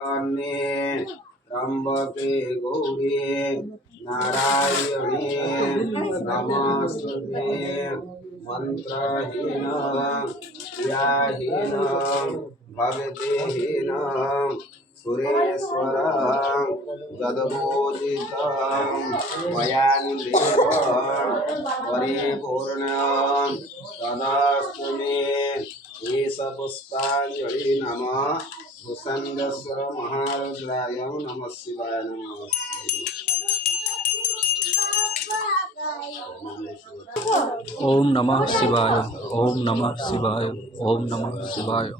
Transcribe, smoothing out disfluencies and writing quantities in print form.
अन्ये त्र्यंबके गौरी नारायणे नमस्ते मंत्रहीन क्रियाहीन भक्तिहीन सुरेश्वर जदबोधित मयान्देव परिपूर्ण तदास्तु मे एष पुष्पांजलि नमः भूषंगेश्वर महारुद्राय नमः शिवाय नमः। ओम नमः शिवाय। ओम नमः शिवाय। ओम नमः शिवाय।